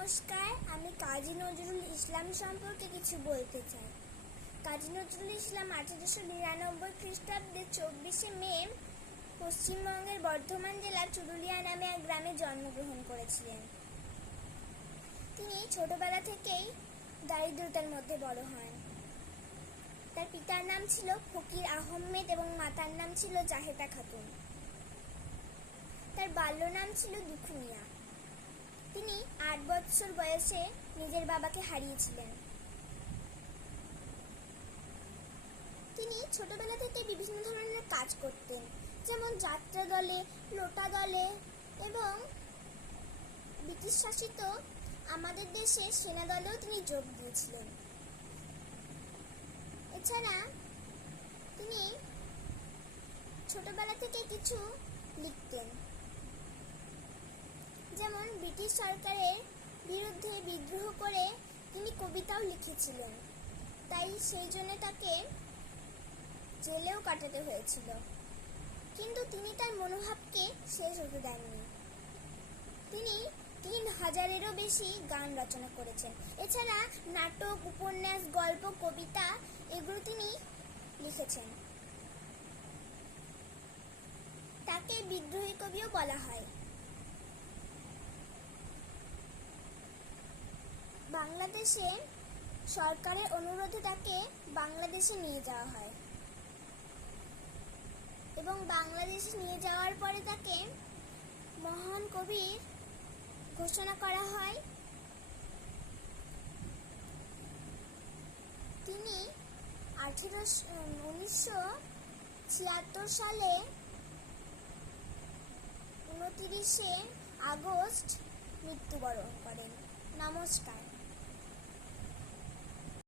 নমস্কার, আমি কাজী নজরুল ইসলাম সম্পর্কে কিছু বলতে চাই। কাজী নজরুল ইসলাম আঠেরোশো নিরানব্বই খ্রিস্টাব্দে চব্বিশে মে পশ্চিমবঙ্গের বর্ধমান জেলার চুরুলিয়া নামে এক গ্রামে জন্মগ্রহণ করেছিলেন। তিনি ছোটবেলা থেকেই দারিদ্রতার মধ্যে বড় হন। তার পিতার নাম ছিল ফকির আহমেদ এবং মাতার নাম ছিল জাহেদা খাতুন। তার বাল্য নাম ছিল দুখুমিয়া তিনি আট বছর বয়সে নিজের বাবাকে হারিয়েছিলেন। তিনি ছোটবেলা থেকে বিভিন্ন ধরনের কাজ করতেন, যেমন যাত্রা দলে, লোটা দলে এবং ব্রিটিশ শাসিত আমাদের দেশে সেনা দলেও তিনি যোগ দিয়েছিলেন। এছাড়া তিনি ছোটবেলা থেকে কিছু লিখতেন। ব্রিটিশ সরকারের বিরুদ্ধে বিদ্রোহ করে তিনি কবিতাও লিখেছিলেন। তাই সেই জন্য তাকে জেলেও কাটাতে হয়েছিল। কিন্তু তিনি তার মনোভাবকে শেষ হতে দেননি। তিনি তিন হাজারেরও বেশি গান রচনা করেছেন। এছাড়া নাটক, উপন্যাস, গল্প, কবিতা এগুলো তিনি লিখেছেন। তাকে বিদ্রোহী কবিও বলা হয়। বাংলাদেশে সরকারের অনুরোধে তাকে বাংলাদেশে নিয়ে যাওয়া হয়। এবং বাংলাদেশে নিয়ে যাওয়ার পরে তাকে মহান কবির ঘোষণা করা হয়। তিনি আঠেরোশো উনিশশো ছিয়াত্তর সালে উনতিরিশে আগস্ট মৃত্যুবরণ করেন। নমস্কার।